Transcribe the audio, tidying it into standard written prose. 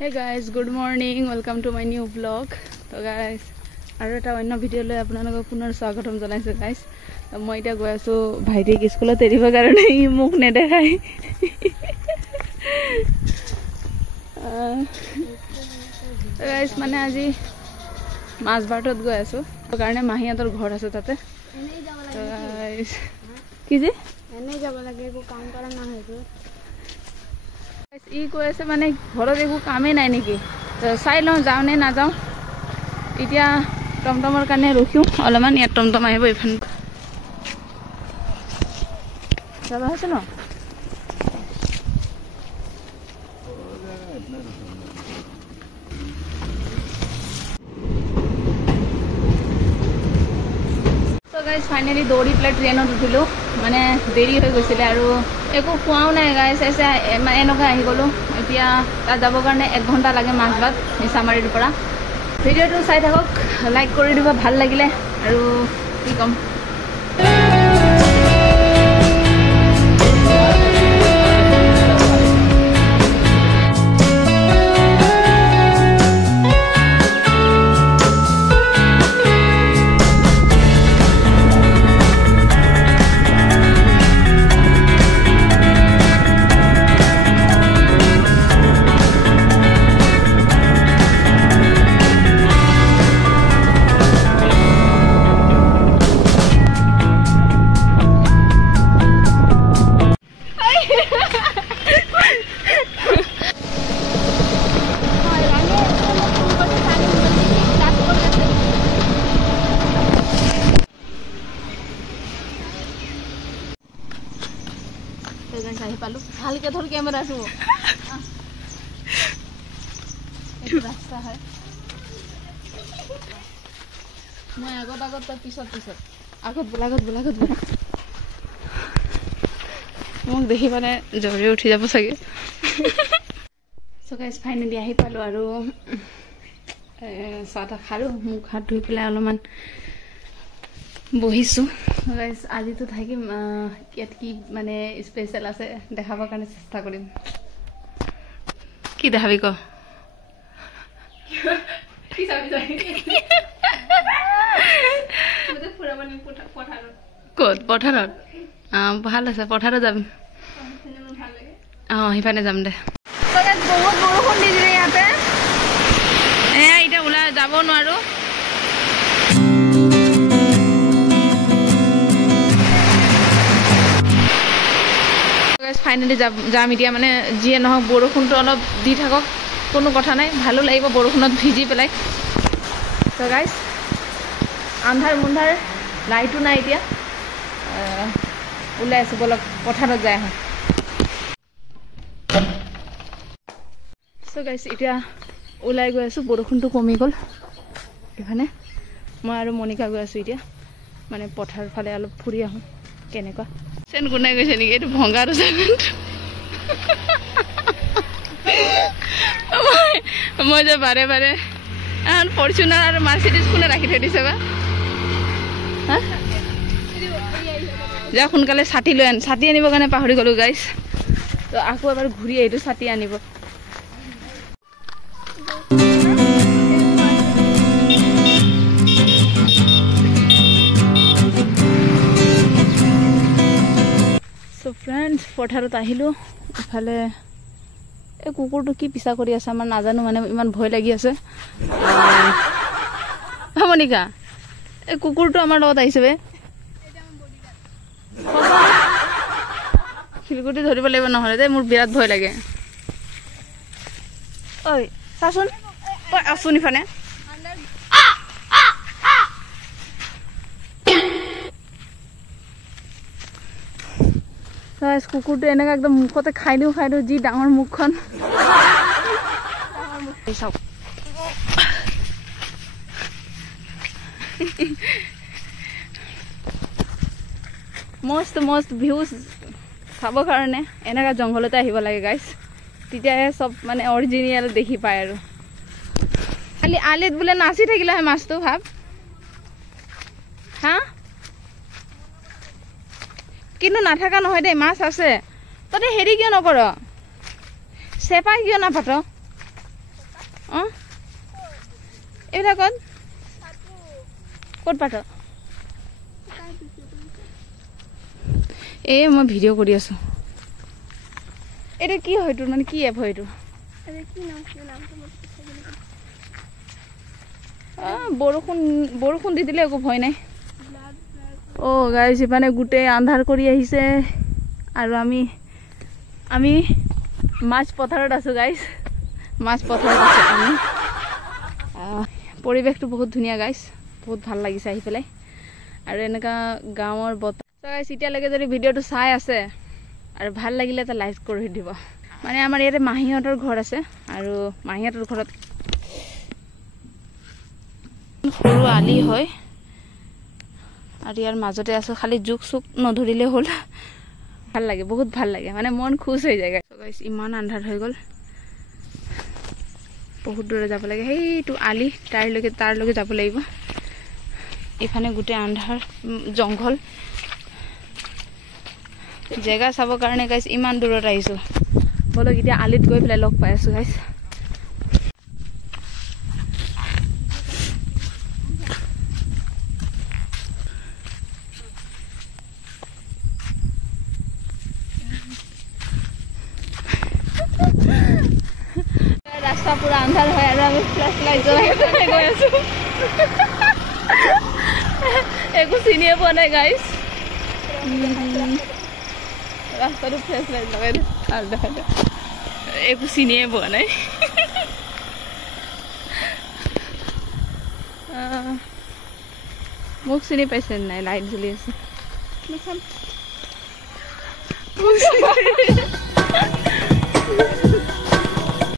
Hey guys, good morning. Welcome to my new vlog. So guys, আৰু এটা অন্য ভিডিঅ'লৈ আপোনালোকক পুনৰ স্বাগতম জনাইছো guys. মই এতিয়া গৈ আছো ভাইটিক স্কুলত এৰিবৰ কাৰণে ই মোক নেদেখাই। guys মানে আজি মাছবাটত গৈ আছো কাৰণে মাহীহঁতৰ ঘৰ আছে তাতে। guys কি যে এনে যাব লাগে একো কাম কৰা না হয়তো। ই কৈ আছে মানে ঘৰত একো কামেই নাই নেকি চাই লওঁ যাওঁ নে নাযাওঁ এতিয়া টমটমৰ কাৰণে ৰখিও অলপমান ইয়াত টমটম আহিব এইখন যাব আছে ন তো গাইজ ফাইনেলি দৌৰি পেলাই ট্ৰেইনত উঠিলোঁ মানে দেৰি হৈ গৈছিলে আৰু একো খোৱাও নাই গাইজ এনেকৈ আহি গ'লোঁ এতিয়া তাত যাবৰ কাৰণে 1 ঘণ্টা লাগে মাছবাট মিছামাৰীৰ পৰা ভিডিঅ'টো চাই থাকক লাইক কৰি দিব ভাল লাগিলে আৰু কি ক'ম পালো ভালকে ধর ক্যামেরা তো রাস্তা হয় মই আগত তো পিছত আগত বলা মোক দেখি মানে জৰি উঠি যাব চাগে সো গাইস ফাইনালি আহি পালো আৰু সাটা খালো মুখ হাত ধুই পেলাই অলপমান বহিছো গাইস আজি তো থাকিম ইয়াত কি মানে স্পেশাল আছে দেখাবৰ কাৰণে চেষ্টা কৰিম কি দেখাবি ক কি চাবি মতে পুৰা মানে পথাৰত ক'ত পথাৰত ভাল আছে পথাৰত যাম সিফালে যাম দে বহুত বৰষুণ দি দিলে ইয়াতে এতিয়া ওলাই যাব নোৱাৰো ফাইনালি যাম এতিয়া মানে যিয়ে নহওক বৰষুণটো অলপ দি থাকক কোনো কথা নাই ভালো লাগিব বৰষুণত ভিজি পেলাই তো গাইজ আন্ধাৰ মুন্ধাৰ লাইটো নাই এতিয়া ওলাই আছো বলক পথাৰত যাই আহোঁ তো গাইজ এতিয়া ওলাই গৈ আছো বৰষুণটো কমি গ'ল এইফালে মই আৰু মনিকা গৈ আছো এতিয়া মানে পথাৰ ফালে অলপ ফুৰি আহোঁ কেনেকুৱা চেন গুনাই গৈছে নেকি এইটো ভংগাটো মই যে বাৰে বাৰে এখন ফৰ্চুনাৰ আৰু মাৰ্চিডিজ কোনে ৰাখি থৈ দিছে বা যা সোনকালে ছাতি লৈ ছাতি আনিবৰ কাৰণে পাহৰি গ'লো গাইজ তো আকৌ এবাৰ ঘূৰি আহিলোঁ ছাতি আনিব ফ্ৰেণ্ডছ পথাৰত আহিলোঁ ইফালে এই কুকুৰটো কি পিছা কৰি আছে আমাৰ নাজানো মানে ইমান ভয় লাগি আছে মনিকা এই কুকুৰটো আমাৰ লগত আহিছে বে শিলগুটি ধৰিব লাগিব নহ'লে দেই মোৰ বিৰাট ভয় লাগে ঐ চাচোন তই আছোন ইফালে কুকুৰটো এনেকৈ একদম মুখতে খাই দিওঁ যি ডাঙৰ মুখখন চাওক মস্ত ভিউজ চাবৰ কাৰণে এনেকুৱা জংঘলতে আহিব লাগে গাইজ তেতিয়াহে চব মানে অৰিজিনেল দেখি পায় আৰু খালি আলিত বোলে নাচি থাকিলে হয় মাছটো ভাব হা কিন্তু নাথাকা নহয় দেই মাছ আছে ততে হেৰি কিয় নকৰ চেপা কিয় নাপাত অঁ এইবিলাকত ক'ত পাত এই মই ভিডিঅ' কৰি আছোঁ এইটো কি হয় তোৰ মানে কি এপ হয় এইটো বৰষুণ দি দিলে একো ভয় নাই অ' গাইছ ইপানে গোটেই আন্ধাৰ কৰি আহিছে আৰু আমি মাছ পথাৰত আছোঁ গাইছ মাছ পথাৰত আছোঁ আমি পৰিৱেশটো বহুত ধুনীয়া গাইছ বহুত ভাল লাগিছে আহি পেলাই আৰু এনেকুৱা গাঁৱৰ বতৰ গাইছ এতিয়ালৈকে যদি ভিডিঅ'টো চাই আছে আৰু ভাল লাগিলে এটা লাইক কৰি দিব মানে আমাৰ ইয়াতে মাহীহঁতৰ ঘৰ আছে আৰু মাহীহঁতৰ ঘৰত সৰু আলি হয় আৰু ইয়াৰ মাজতে আছোঁ খালি জোক চোক নধৰিলে হ'ল ভাল লাগে বহুত ভাল লাগে মানে মন খুশ হৈ যায় গাইছ ইমান আন্ধাৰ হৈ গ'ল বহুত দূৰে যাব লাগে সেইটো আলি তাৰলৈকে যাব লাগিব এইফালে গোটেই আন্ধাৰ জংঘল জেগা চাবৰ কাৰণে গাইছ ইমান দূৰত আহিছোঁ বলক এতিয়া আলিত গৈ পেলাই লগ পাই আছোঁ গাইছ ৰাস্তা পুৰা আন্ধাৰ হয় আৰু আমি ফ্লেছ লাইট জ্বলাই গৈ আছোঁ একো চিনিয়ে পোৱা নাই গাইছ ৰাস্তাটো ফ্লেছ লাইট লগাই একো চিনিয়ে পোৱা নাই মোক চিনি পাইছে নাই লাইট জ্বলি আছে